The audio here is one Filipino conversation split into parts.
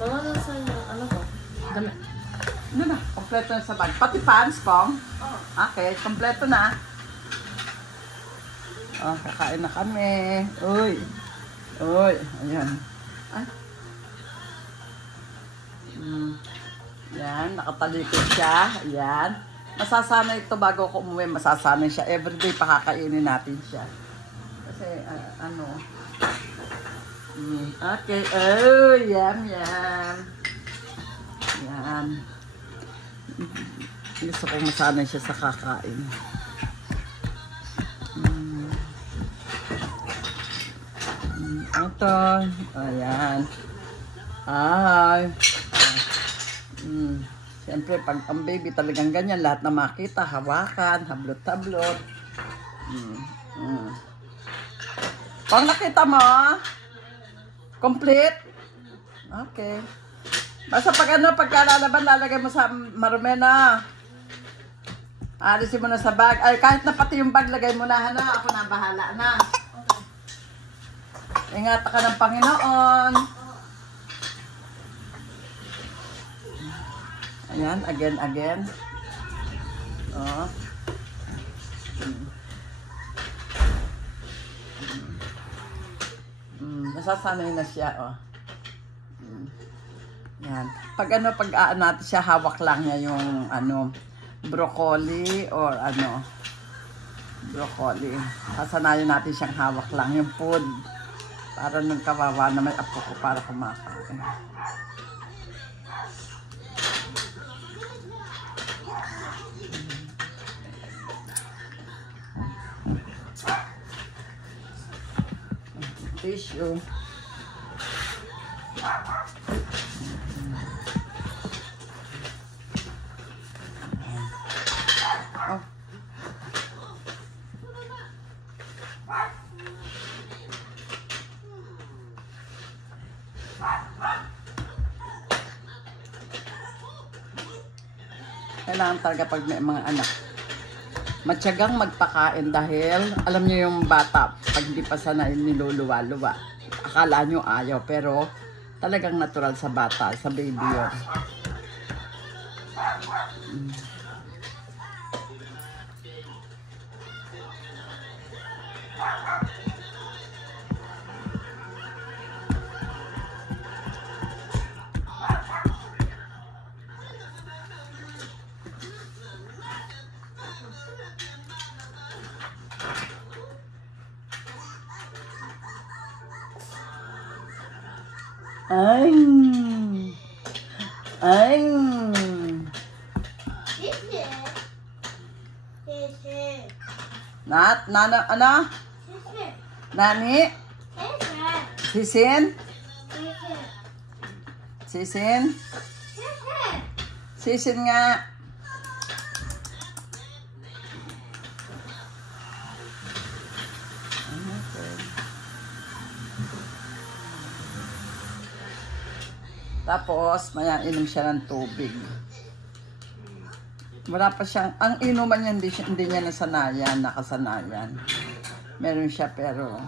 Wala na sa ano ko. Damit. Ano na? Kompleto na sa bag. Pati pants, Pong? Oo. Okay, kompleto na. Oh, kakain na kami. Uy. Uy. Ayan. Ay. Yan, nakatalikod siya. Ayan. Masasanay ito bago ko umuwi. Masasanay siya. Everyday pakakainin natin siya. Kasi, ano. Okay. Oh, yum, yum. Yan. Gusto ko masanay siya sa kakain. Ito. Ayan. Ay. Siyempre, pag ang baby talagang ganyan, lahat na makita, hawakan, hablot-hablot. Pag nakita mo, complete? Okay. Basta pag ano, pagkalalaban, lalagay mo sa marumena. Alisin mo na sa bag. Ay, kahit na pati yung bag, lagay mo na, hana. Ako na, bahala na. Ingatan ka ng Panginoon. Ayan, again. Oh. Nasasanay na siya, oh. Yan. Pag ano, pag natin siya, hawak lang niya yung ano, broccoli or ano, broccoli. Sasanayin natin siyang hawak lang yung food. Para nung kawawa na may apo ko para kumakain. Tissue. Oh. Kailangan talaga pag may mga anak, matyagang magpakain dahil alam niyo yung bata, pag di pa sanay niluluwa-luwa. Akala nyo ayaw, pero talagang natural sa bata, sa baby yun. Ay. Nana, ano? Nani? Sisin? Sisin? Sisin nga. Tapos, maya inom siya ng tubig. Wala pa siyang, ang inuman niya, hindi niya nakasanayan. Meron siya pero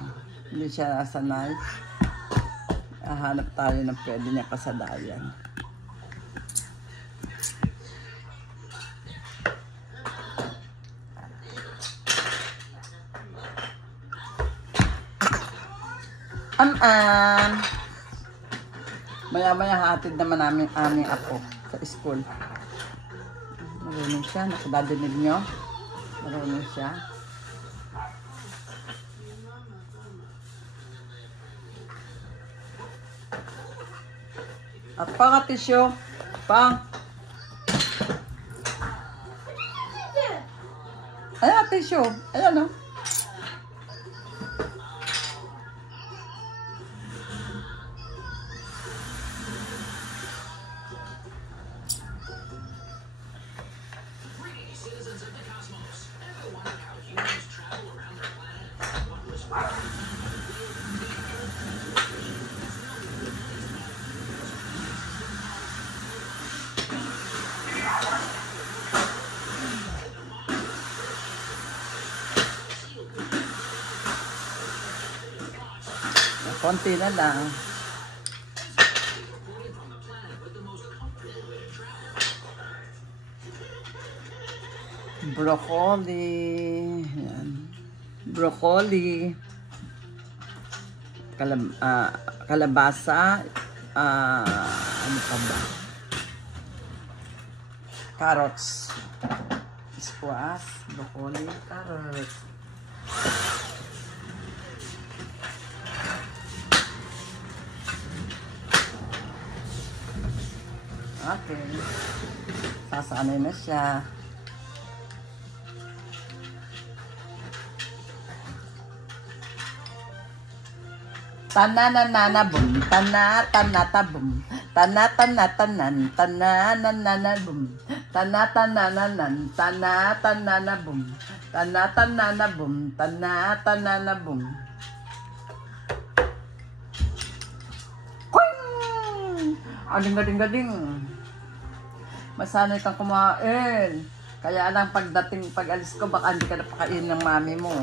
hindi siya nasanay. Hanap tayo ng pwede niya kasanayan. Maya-maya hatid naman namin aming apo sa school. Marunong siya. Nakadadinig nyo. Marunong siya. At pang tissue. Pang. Ayan, tissue. Ayan, no? Konti na lang. broccoli, yan. Broccoli, kalabasa, ano pa ba? Carrots, squash, broccoli, carrots. Okay. Sasanay na siya. Tanananabum, tanatanatabum, tanatanatanan, tanananabum, tanatanananan, tanatananabum, tanatananabum, tanatananabum. Quing! Aling-galing-galing. Masanay kang kumain. Kaya lang pag-alis ko, baka hindi ka napakain ng mami mo.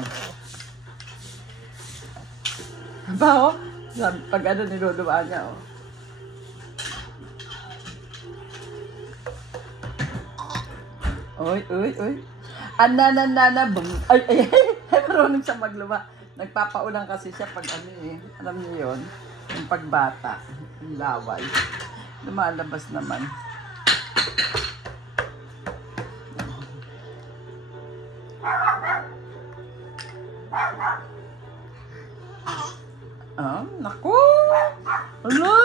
Ba, oh? Pag ano, niludumaan niya, oh. Uy, uy, uy. Anananabum. Ay, ay, ay, marunong siya magluwa. Nagpapaulang kasi siya pag ano eh. Alam niyo yun? Yung pagbata. Yung laway. Lumalabas naman. Ah, naku! Ano?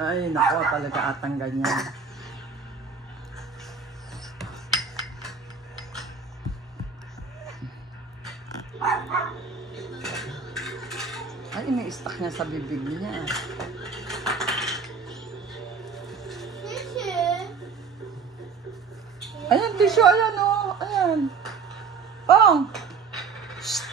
Ay, naku, talaga atang ganyan. Ay, ini-stuck niya sa bibig niya. Ayan, tissue, ayan, oh. Ayan. Pong! Shh.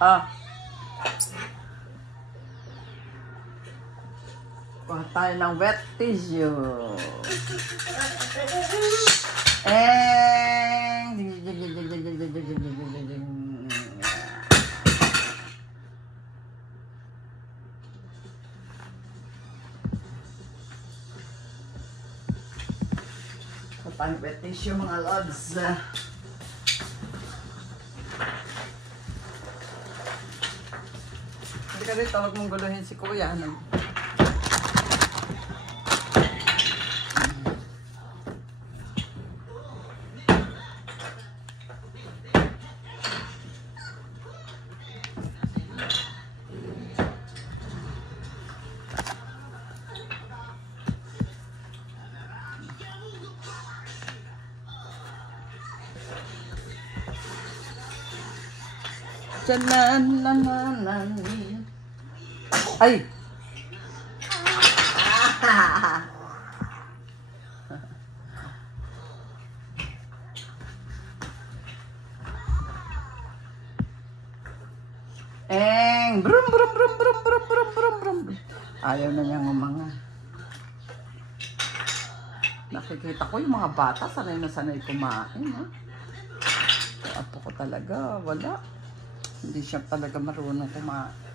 Ah. Kuha tayo ng wet tissue. Kuha tayo ng wet tissue, mga lods. Hindi ka rin tawag mong guluhin si Kuya. Janananan. Ay! Brum brum brum brum brum brum brum brum. Ayaw na niyang umanga. Nakikita ko yung mga bata, sanay na sanay kumain, ha? So, apo ko talaga, wala. Hindi siya talaga marunong kumain.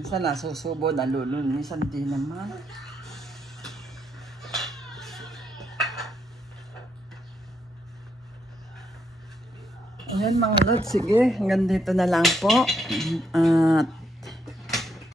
Minsan nasusubo, nalulun. Minsan di naman. Ayan mga lods, sige. Hanggang dito na lang po. At